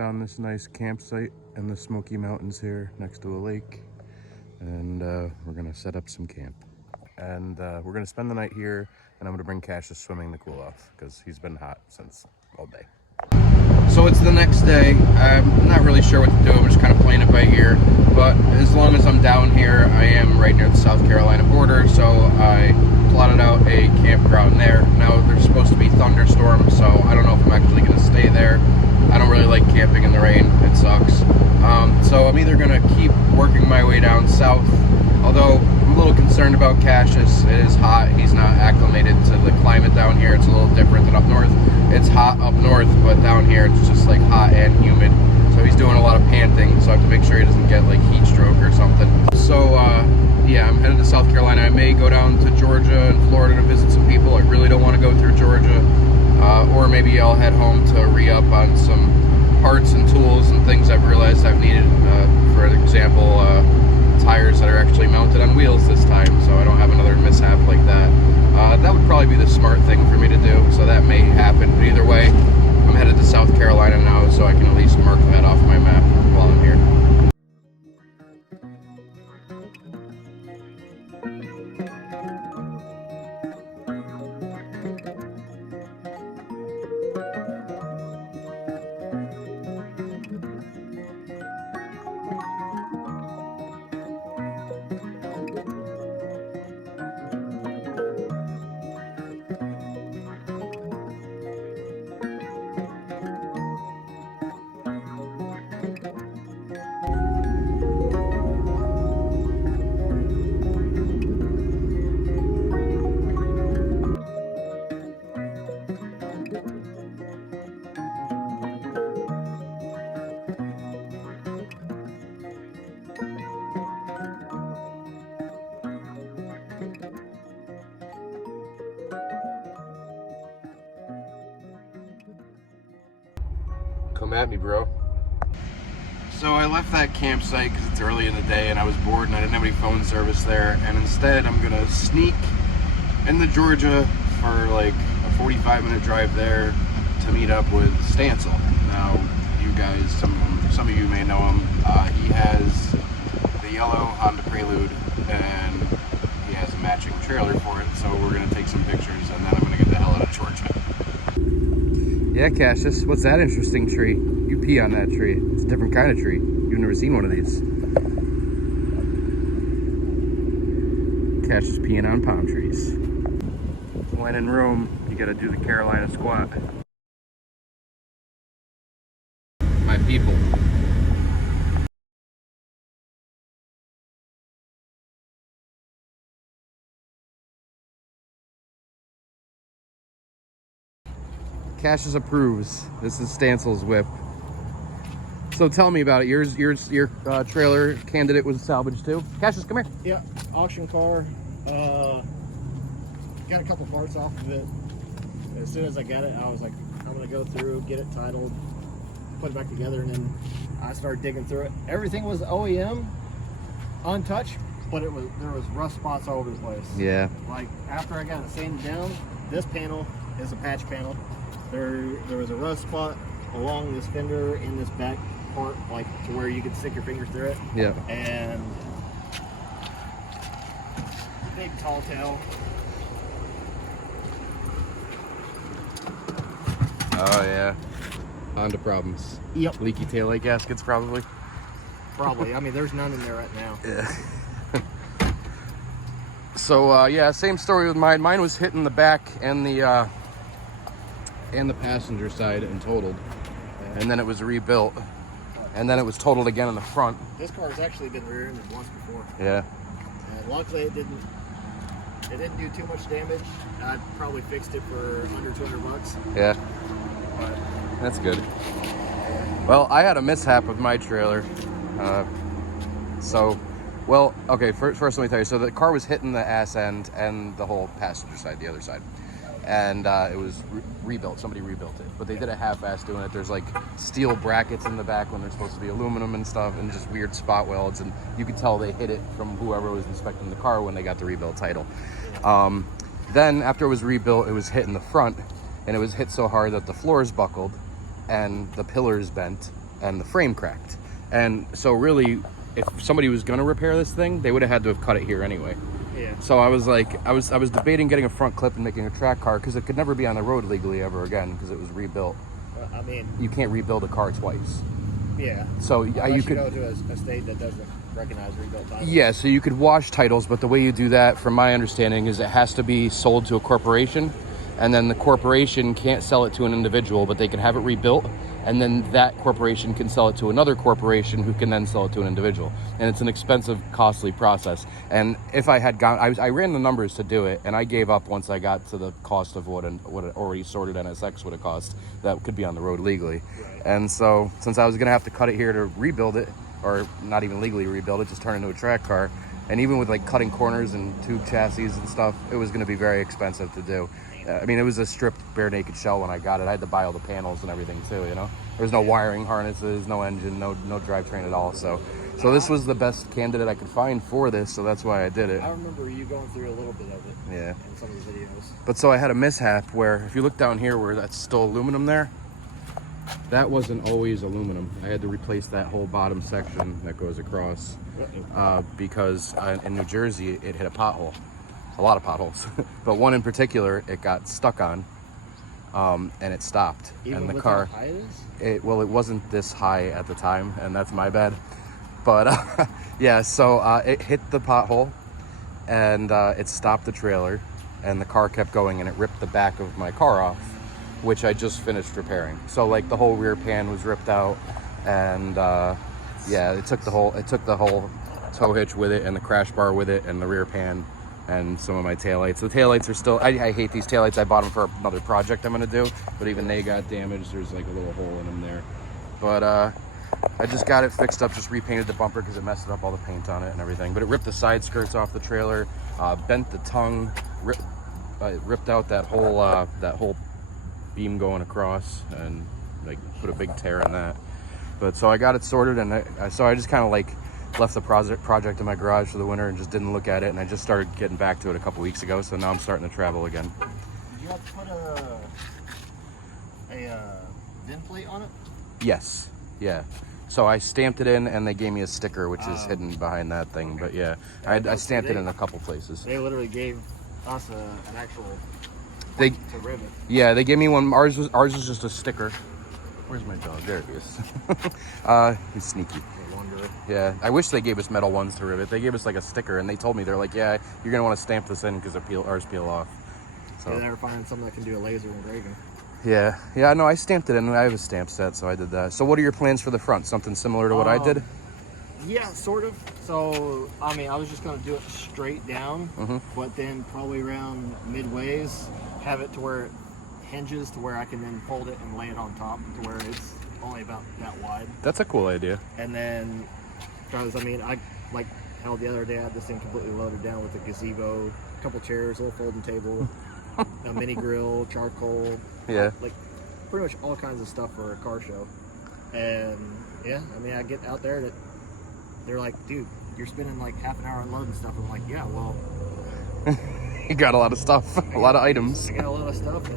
found this nice campsite in the Smoky Mountains here next to a lake, and we're gonna set up some camp. And we're gonna spend the night here, and I'm gonna bring Cassius swimming to cool off because he's been hot since all day. So it's the next day. I'm not really sure what to do. I'm just kind of playing it by ear. But as long as I'm down here, I am right near the South Carolina border, so I plotted out a campground there. Now, there's supposed to be thunderstorms, so I don't know if I'm actually going to stay there. I don't really like camping in the rain. It sucks. So I'm either going to keep working my way down south, although I'm a little concerned about Cassius. It is hot. He's not acclimated to the climate down here. It's a little different than up north. It's hot up north, but down here it's just like hot and humid. So he's doing a lot of panting, so I have to make sure he doesn't get like heat stroke or something. So yeah, I'm headed to South Carolina. I may go down to Georgia and Florida to visit some people. I really don't want to go through Georgia. Or maybe I'll head home to re-up on some parts and tools and things I've realized I've needed. For example, tires that are actually mounted on wheels this time, so I don't have another mishap like that. That would probably be the smart thing for me to do, so that may happen. But either way, I'm headed to South Carolina now, so I can at least mark that off my map while I'm here. Come at me, bro. So I left that campsite because it's early in the day and I was bored and I didn't have any phone service there, and instead I'm gonna sneak into Georgia for like a 45-minute drive there to meet up with Stancil. Now, you guys, some of you may know him. He has the yellow Honda Prelude and he has a matching trailer for it, so we're gonna take some pictures and then I'm gonna get the hell out of Georgia. Yeah, Cassius, what's that interesting tree? You pee on that tree. It's a different kind of tree. You've never seen one of these. Cassius peeing on palm trees. When in Rome, you gotta do the Carolina squat. My people. Cassius approves. This is Stancil's whip. So tell me about it. Your trailer candidate was salvaged too. Cassius, come here. Yeah, auction car. Got a couple parts off of it. As soon as I got it, I was like, I'm gonna go through, get it titled, put it back together, and then I started digging through it. Everything was OEM, untouched, but there was rust spots all over the place. Yeah. Like after I got it sanded down, this panel is a patch panel. There was a rust spot along this fender in this back part, like to where you could stick your fingers through it. Yeah. And big tall tail. Oh yeah. Honda problems. Yep. Leaky taillight gaskets probably. Probably. I mean, there's none in there right now. Yeah. So yeah, same story with mine. Mine was hit in the back and the passenger side and totaled, and then it was rebuilt, and then it was totaled again in the front. This car has actually been rear-ended once before. Yeah. Luckily, it didn't do too much damage. I probably fixed it for under $200. Yeah. But that's good. Well, I had a mishap with my trailer. Well, okay, first let me tell you. So the car was hitting the ass end and the whole passenger side, the other side. And it was rebuilt. Somebody rebuilt it. But they did a half-ass doing it. There's like steel brackets in the back when they're supposed to be aluminum and stuff, and just weird spot welds. And you could tell they hit it from whoever was inspecting the car when they got the rebuilt title. Then after it was rebuilt, it was hit in the front, and it was hit so hard that the floors buckled and the pillars bent. and the frame cracked. And so really, if somebody was going to repair this thing, they would have had to have cut it here anyway. Yeah. So I was like, I was debating getting a front clip and making a track car, because it could never be on the road legally ever again, because it was rebuilt. I mean, you can't rebuild a car twice. Yeah. So you could go to a state that doesn't recognize rebuilt titles. Yeah, so you could wash titles, but the way you do that, from my understanding, is it has to be sold to a corporation, and then the corporation can't sell it to an individual, but they can have it rebuilt, and then that corporation can sell it to another corporation who can then sell it to an individual. And it's an expensive, costly process. And if I had gone, I ran the numbers to do it, and I gave up once I got to the cost of what an already sorted NSX would have cost that could be on the road legally. Right. And so, since I was going to have to cut it here to rebuild it, or not even legally rebuild it, just turn it into a track car, and even with like cutting corners and tube chassis and stuff, it was going to be very expensive to do. I mean, it was a stripped bare naked shell when I got it. I had to buy all the panels and everything too, you know. There was no wiring harnesses, no engine, no drivetrain at all. So this was the best candidate I could find for this, so that's why I did it. I remember you going through a little bit of it. Yeah. In some of the videos. But so I had a mishap where, if you look down here where that's still aluminum there, that wasn't always aluminum. I had to replace that whole bottom section that goes across because in New Jersey it hit a pothole. A lot of potholes, but one in particular it got stuck on, and it stopped. Even and the with car, how high it is? it wasn't this high at the time, and that's my bad. But yeah, so it hit the pothole, and it stopped the trailer, and the car kept going, and it ripped the back of my car off, which I just finished repairing. So like the whole rear pan was ripped out, and yeah, it took the whole tow hitch with it, and the crash bar with it, and the rear pan, and some of my taillights. The taillights are still, I hate these taillights. I bought them for another project I'm gonna do, but even they got damaged. There's like a little hole in them there. But I just got it fixed up, just repainted the bumper because it messed up all the paint on it and everything. But it ripped the side skirts off the trailer, bent the tongue, ripped out that whole beam going across, and like put a big tear in that. But so I got it sorted, and so I just kind of like left the project in my garage for the winter and just didn't look at it, and I just started getting back to it a couple weeks ago, so now I'm starting to travel again. Did you have to put a VIN plate on it? Yes, yeah. So I stamped it in, and they gave me a sticker, which is hidden behind that thing. Okay. But yeah, I stamped it in a couple places. They literally gave us an actual to rivet. Yeah, they gave me one. Ours was just a sticker. Where's my dog? There he is. He's sneaky. Yeah, I wish they gave us metal ones to rivet. They gave us like a sticker, and they told me, they're like, yeah, you're gonna want to stamp this in because ours peel off. So they're finding something that can do a laser engraving. Yeah, no, I stamped it in. I have a stamp set, so I did that. So what are your plans for the front? Something similar to what I did? Yeah, sort of. So, I mean, I was just gonna do it straight down, but then probably around midways, have it to where it hinges to where I can then fold it and lay it on top to where it's only about that wide. That's a cool idea. And then, because I mean, I like how the other day I had this thing completely loaded down with a gazebo, a couple chairs, a little folding table, a mini grill, charcoal. Yeah. Like pretty much all kinds of stuff for a car show. And yeah, I mean, I get out there that they're like, dude, you're spending like half an hour unloading stuff. I'm like, yeah, well. You got a lot of stuff, a lot of items. I got a lot of stuff.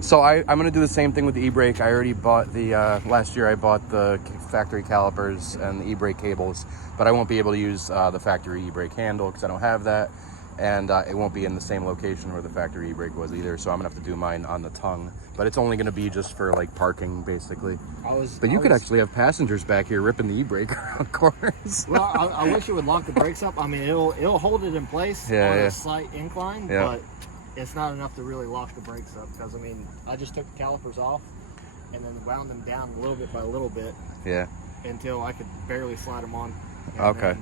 So I'm going to do the same thing with the e-brake. I already bought last year I bought the factory calipers and the e-brake cables, but I won't be able to use the factory e-brake handle because I don't have that, and it won't be in the same location where the factory e-brake was either, so I'm going to have to do mine on the tongue, but it's only going to be just for like parking basically. But you could actually have passengers back here ripping the e-brake around corners. Well, I wish it would lock the brakes up. I mean, it'll hold it in place on a slight incline, but it's not enough to really lock the brakes up because, I mean, I just took the calipers off and then wound them down a little bit by little bit. Yeah. Until I could barely slide them on. Okay.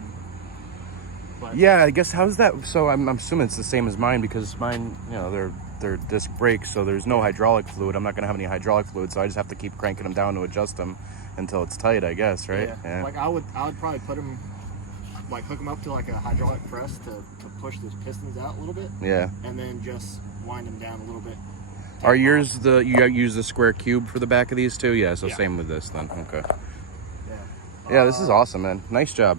Yeah, I guess how's that? So I'm assuming it's the same as mine because mine, you know, they're disc brakes, so there's no hydraulic fluid. I'm not going to have any hydraulic fluid, so I just have to keep cranking them down to adjust them until it's tight, I guess, right? Yeah. Like I would probably put them, like hook them up to like a hydraulic press to push those pistons out a little bit. Yeah. And then just wind them down a little bit. Are yours you use the square cube for the back of these too? Yeah, so same with this then. Okay. Yeah, this is awesome, man. Nice job.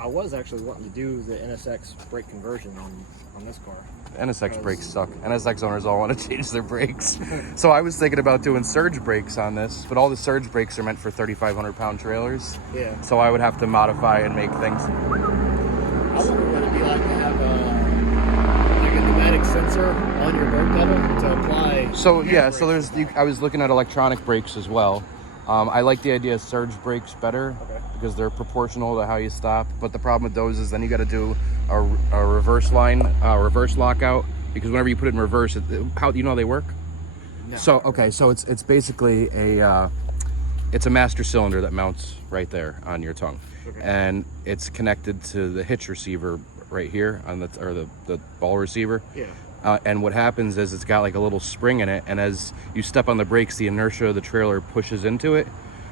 I was actually wanting to do the NSX brake conversion on this car. NSX brakes suck. NSX owners all want to change their brakes. So I was thinking about doing surge brakes on this, but all the surge brakes are meant for 3,500 pound trailers. Yeah. So I would have to modify and make things. I wonder what it'd be like to have like a pneumatic sensor on your brake pedal to apply. So yeah, so I was looking at electronic brakes as well. I like the idea of surge brakes better because they're proportional to how you stop. But the problem with those is then you got to do a reverse reverse lockout, because whenever you put it in reverse, how do you know how they work? No. So it's basically it's a master cylinder that mounts right there on your tongue, and it's connected to the hitch receiver right here on the ball receiver. Yeah. And what happens is it's got like a little spring in it, and as you step on the brakes, the inertia of the trailer pushes into it,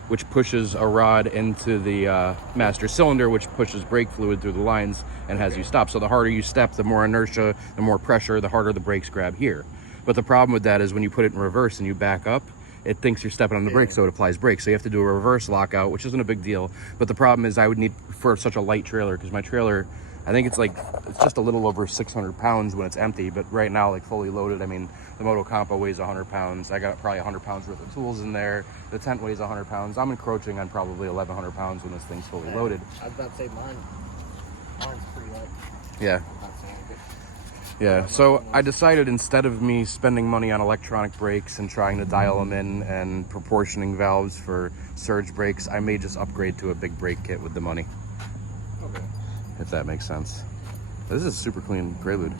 which pushes a rod into the master cylinder, which pushes brake fluid through the lines and has you stop. So the harder you step, the more inertia, the more pressure, the harder the brakes grab here. But the problem with that is when you put it in reverse and you back up, it thinks you're stepping on the brake, so it applies brakes. So you have to do a reverse lockout, which isn't a big deal. But the problem is I would need, for such a light trailer, because my trailer, I think it's just a little over 600 pounds when it's empty, but right now, like fully loaded, I mean, the Moto Compa weighs 100 pounds. I got probably 100 pounds worth of tools in there. The tent weighs 100 pounds. I'm encroaching on probably 1,100 pounds when this thing's fully loaded. I was about to say mine's pretty light. Yeah. Yeah, so I decided instead of me spending money on electronic brakes and trying to dial them in and proportioning valves for surge brakes, I may just upgrade to a big brake kit with the money. Okay. If that makes sense. This is a super clean Prelude. Yeah,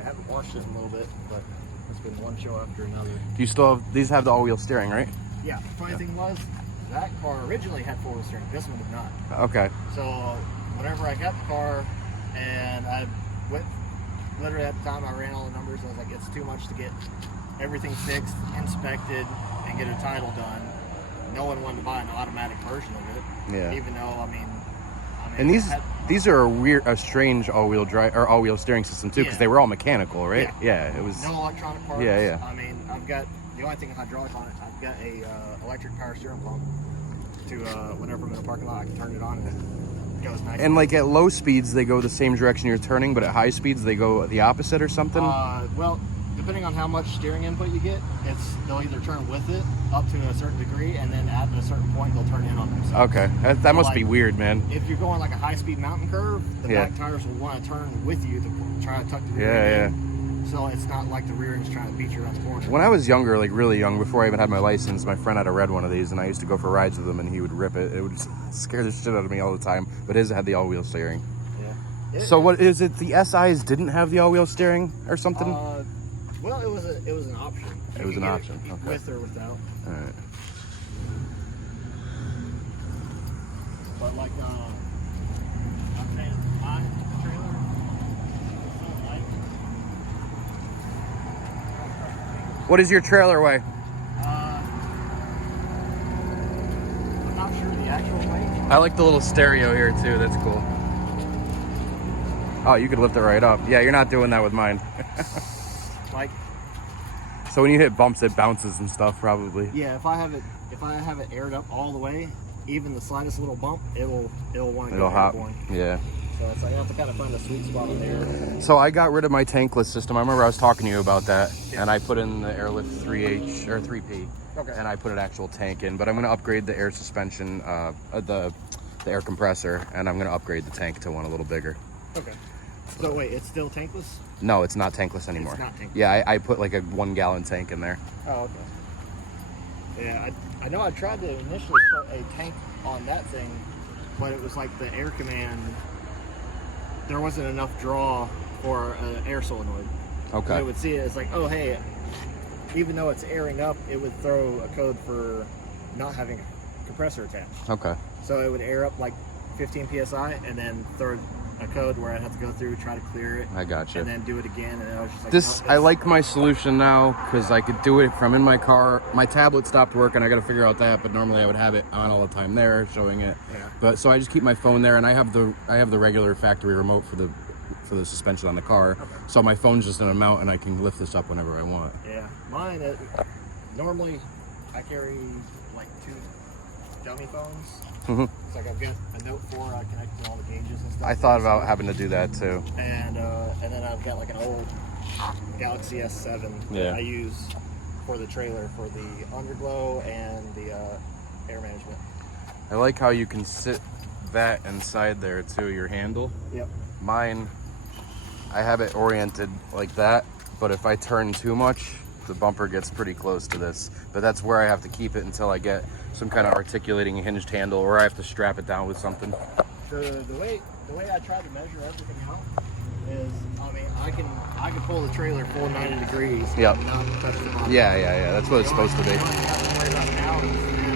I haven't washed this in a little bit, but it's been one show after another. Do you still have, these have the all-wheel steering, right? Yeah, funny thing was, that car originally had four-wheel steering. This one did not. Okay. So whenever I got the car and I went, literally at the time I ran all the numbers, I was like, it's too much to get everything fixed, inspected, and get a title done. No one wanted to buy an automatic version of it. Yeah. Even though, I mean and these are a strange all-wheel drive or all-wheel steering system too, because they were all mechanical, right? Yeah, it was no electronic parts. Yeah. I mean, I've got the only thing hydraulic on it. I've got a electric power steering pump to whenever I'm in a parking lot, I can turn it on and it goes nice. And like at low speeds, they go the same direction you're turning, but at high speeds, they go the opposite or something. Well, depending on how much steering input you get, they'll either turn with it up to a certain degree, and then at a certain point they'll turn in on themselves. Okay, that must be weird, man. If you're going like a high-speed mountain curve, the back tires will want to turn with you to try to tuck the rear end in. So it's not like the rear end's trying to beat you around the corner. When I was younger, like really young, before I even had my license, my friend had a red one of these, and I used to go for rides with him, and he would rip it. It would scare the shit out of me all the time. But his had the all-wheel steering. Yeah. So what is it? The SIs didn't have the all-wheel steering or something? Well, it was an option. It was an option. Okay. With or without. All right. But like, I'm saying my trailer, What does your trailer weigh? I'm not sure the actual weight. I like the little stereo here too. That's cool. Oh, you could lift it right up. Yeah, you're not doing that with mine. Like, so when you hit bumps, it bounces and stuff, probably. yeah, if I have it aired up all the way, even the slightest little bump, it'll want to go hop. airborne. Yeah. So it's like you have to kind of find a sweet spot on there. So I got rid of my tankless system. I remember I was talking to you about that, and I put in the Airlift 3H or 3P, and I put an actual tank in. But I'm going to upgrade the air suspension, the air compressor, and I'm going to upgrade the tank to one a little bigger. Okay. So wait, it's still tankless? No, it's not tankless anymore. It's not tankless. Yeah, I put like a 1 gallon tank in there. Oh, okay. Yeah, I know I tried to initially put a tank on that thing, but it was like the air command, there wasn't enough draw for an air solenoid. Okay. So it would see it as like, oh hey, even though it's airing up, it would throw a code for not having a compressor attached. Okay. So it would air up like 15 PSI and then throw a code where I'd have to go through, try to clear it. I got you. And then do it again. And I was just like, this, I like my solution now because I could do it from in my car. My tablet stopped working. I got to figure out that, but normally I would have it on all the time there, showing it. Yeah. But so I just keep my phone there, and I have the regular factory remote for the suspension on the car. Okay. So my phone's just in a mount, and I can lift this up whenever I want. Yeah, mine. Normally I carry like dummy phones. Mhm. It's like I've got a Note 4 I connect to all the gauges and stuff. I thought about having to do that too. And then I've got like an old Galaxy S7 that I use for the trailer for the underglow and the air management. I like how you can sit that inside there too, your handle. Yep. Mine, I have it oriented like that, but if I turn too much, the bumper gets pretty close to this. But that's where I have to keep it until I get some kind of articulating hinged handle, or I have to strap it down with something. The way I try to measure everything out is, I mean, I can pull the trailer full 90 degrees. Yep. And not touch the bottom. Yeah. That's what it's supposed to be.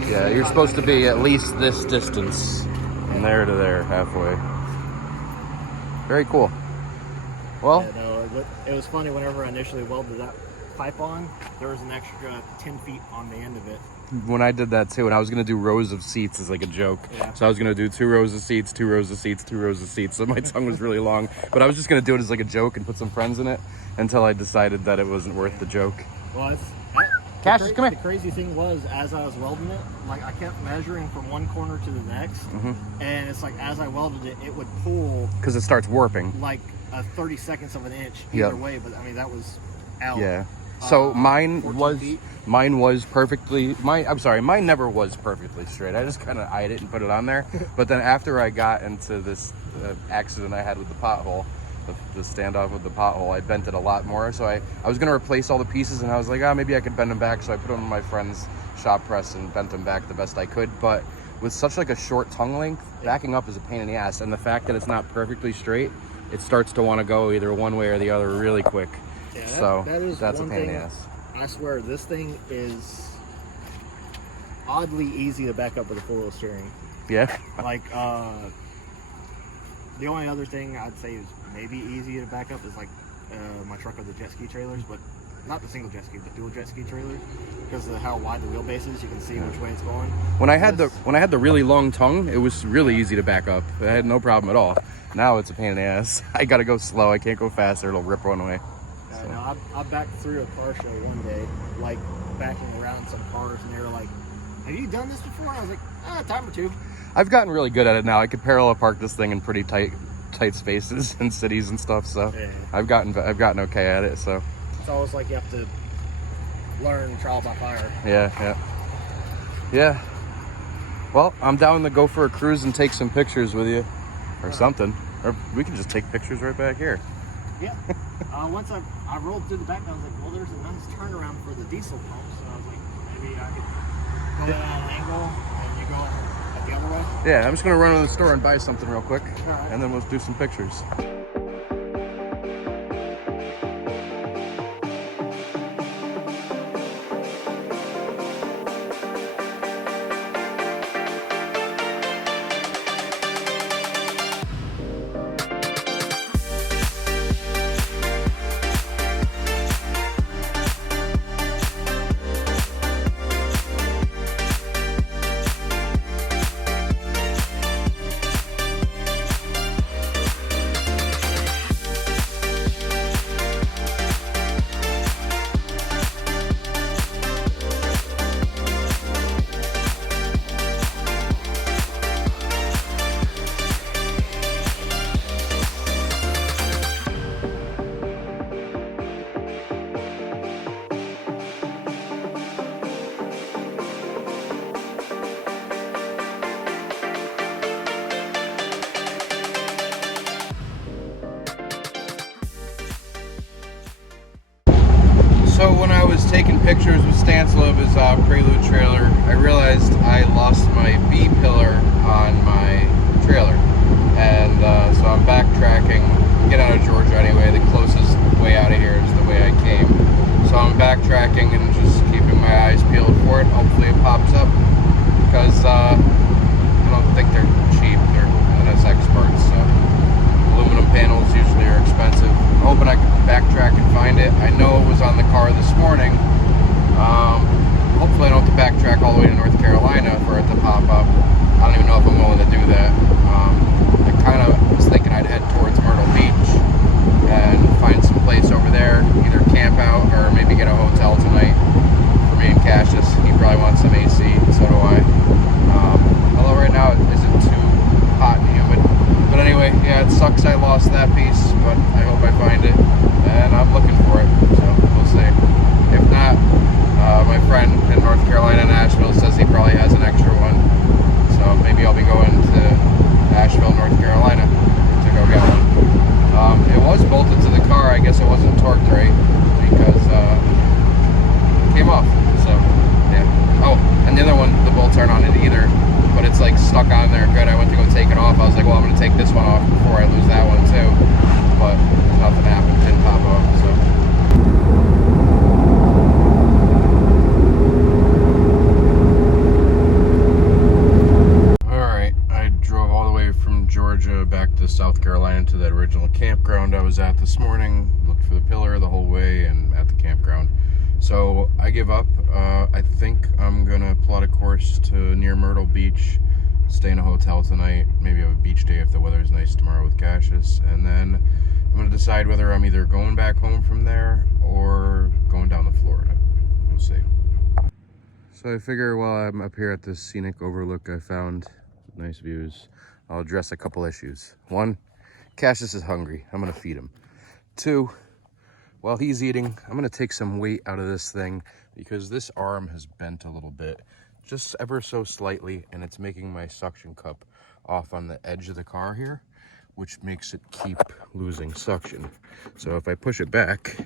Yeah, you're supposed to be at least this distance, from there to there, halfway. Very cool. Well, yeah, no, it was funny whenever I initially welded that pipe on, there was an extra 10 feet on the end of it. when I did that too, and I was gonna do rows of seats as like a joke. Yeah. So I was gonna do 2 rows of seats, 2 rows of seats, 2 rows of seats. So my tongue was really long, but I was just gonna do it as like a joke and put some friends in it until I decided that it wasn't worth the joke. Well, Cassius, come here. The crazy thing was, as I was welding it, like I kept measuring from one corner to the next, and it's like as I welded it, it would pull Because it starts warping. like a 30 seconds of an inch either way. But I mean, that was out. Yeah. So mine 14 was feet. mine never was perfectly straight. I just kind of eyed it and put it on there. But then after I got into this accident I had with the pothole, the standoff with the pothole, I bent it a lot more. So I was going to replace all the pieces, and I was like, maybe I could bend them back. So I put them in my friend's shop press and bent them back the best I could. But with such like a short tongue length, backing up is a pain in the ass. And the fact that it's not perfectly straight, it starts to want to go either one way or the other really quick. Yeah, that's a pain in the ass. I swear, this thing is oddly easy to back up with a four-wheel steering. Yeah. Like, the only other thing I'd say is maybe easy to back up is like my truck with the jet ski trailers, but not the single jet ski, the dual jet ski trailers, because of how wide the wheelbase is, you can see which way it's going. When I had the really long tongue, it was really easy to back up. I had no problem at all. Now it's a pain in the ass. I gotta go slow. I can't go fast or it'll rip one way. No, I backed through a car show one day, like backing around some cars, and they were like, "Have you done this before?" And I was like, "A time or two." I've gotten really good at it now. I could parallel park this thing in pretty tight spaces in cities and stuff. So yeah. I've gotten okay at it. So it's always like you have to learn trial by fire. Yeah. Well, I'm down to go for a cruise and take some pictures with you, or something. Or we can just take pictures right back here. Yeah. Once I rolled through the back, I was like, well, there's a nice turnaround for the diesel pumps. So I was like, maybe I could go at an angle and you go the other way. Yeah, I'm just gonna run to the store and buy something real quick, right. And then we'll do some pictures. So when I was taking pictures with Stancil of his Prelude trailer, I realized I lost my B pillar on my trailer. And so I'm backtracking, get out of Georgia anyway, the closest way out of here is the way I came. So I'm backtracking and just keeping my eyes peeled for it. Hopefully it pops up, because I don't think they're cheap, they're NSX parts, so aluminum panels usually are expensive. I'm hoping I can backtrack and find it. I know it was on the car this morning. Hopefully I don't have to backtrack all the way to North Carolina for it to pop up. I don't even know if I'm willing to do that. I kind of was thinking I'd head towards Myrtle Beach and find some place over there, either camp out or maybe get a hotel tonight for me and Cassius. He probably wants some AC, so do I. other one, the bolts aren't on it either, but it's like stuck on there good. I went to go take it off. I was like, well, I'm gonna take this one off before I lose that one too. But nothing happened, didn't pop off, so. Georgia back to South Carolina to that original campground I was at this morning. Looked for the pillar the whole way and at the campground. So I give up. I think I'm gonna plot a course to near Myrtle Beach, stay in a hotel tonight, maybe have a beach day if the weather's nice tomorrow with Cassius, and then I'm gonna decide whether I'm either going back home from there or going down to Florida. We'll see. So I figure while I'm up here at this scenic overlook I found, nice views, I'll address a couple issues. One, Cassius is hungry. I'm gonna feed him. Two, while he's eating, I'm gonna take some weight out of this thing because this arm has bent a little bit, just ever so slightly, and it's making my suction cup off on the edge of the car here, which makes it keep losing suction. So if I push it back,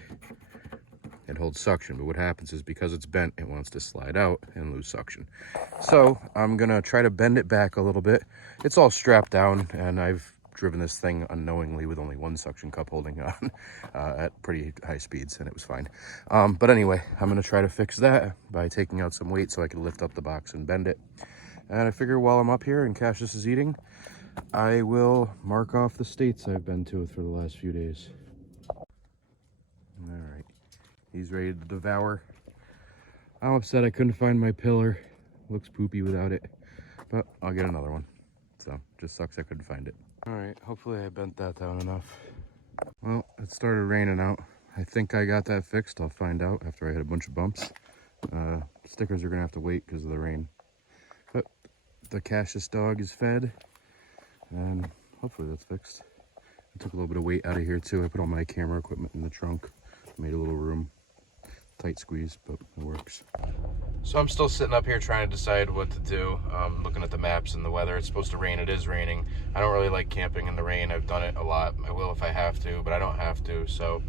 it holds suction, but what happens is because it's bent, it wants to slide out and lose suction. So I'm gonna try to bend it back a little bit. It's all strapped down, and I've driven this thing unknowingly with only one suction cup holding it on at pretty high speeds, and it was fine. But anyway, I'm gonna try to fix that by taking out some weight so I can lift up the box and bend it. And I figure while I'm up here and Cassius is eating, I will mark off the states I've been to for the last few days. All right. He's ready to devour. I'm upset I couldn't find my pillar. Looks poopy without it, but I'll get another one. So, just sucks I couldn't find it. All right, hopefully I bent that down enough. Well, it started raining out. I think I got that fixed. I'll find out after I hit a bunch of bumps. Stickers are gonna have to wait because of the rain. But the Cassius dog is fed, and hopefully that's fixed. I took a little bit of weight out of here too. I put all my camera equipment in the trunk, made a little room. Tight squeeze, but it works. So I'm still sitting up here trying to decide what to do. Looking at the maps and the weather. It's supposed to rain. It is raining. I don't really like camping in the rain. I've done it a lot. I will if I have to, but I don't have to. So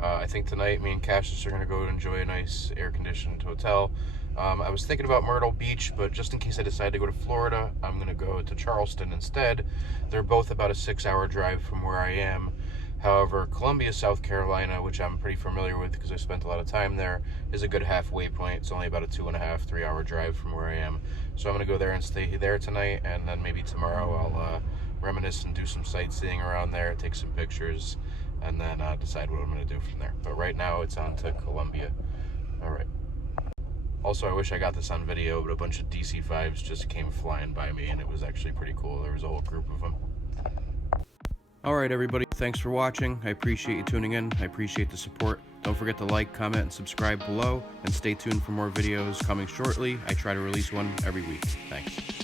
I think tonight me and Cassius are going to go enjoy a nice air-conditioned hotel. I was thinking about Myrtle Beach, but just in case I decide to go to Florida, I'm going to go to Charleston instead. They're both about a 6-hour drive from where I am. However, Columbia, South Carolina, which I'm pretty familiar with because I spent a lot of time there, is a good halfway point. It's only about a 2.5, 3-hour drive from where I am. So I'm going to go there and stay there tonight, and then maybe tomorrow I'll reminisce and do some sightseeing around there, take some pictures, and then decide what I'm going to do from there. But right now it's on to Columbia. All right. Also, I wish I got this on video, but a bunch of DC-5s just came flying by me, and it was actually pretty cool. There was a whole group of them. Alright everybody, thanks for watching. I appreciate you tuning in. I appreciate the support. Don't forget to like, comment, and subscribe below, and stay tuned for more videos coming shortly. I try to release one every week. Thanks.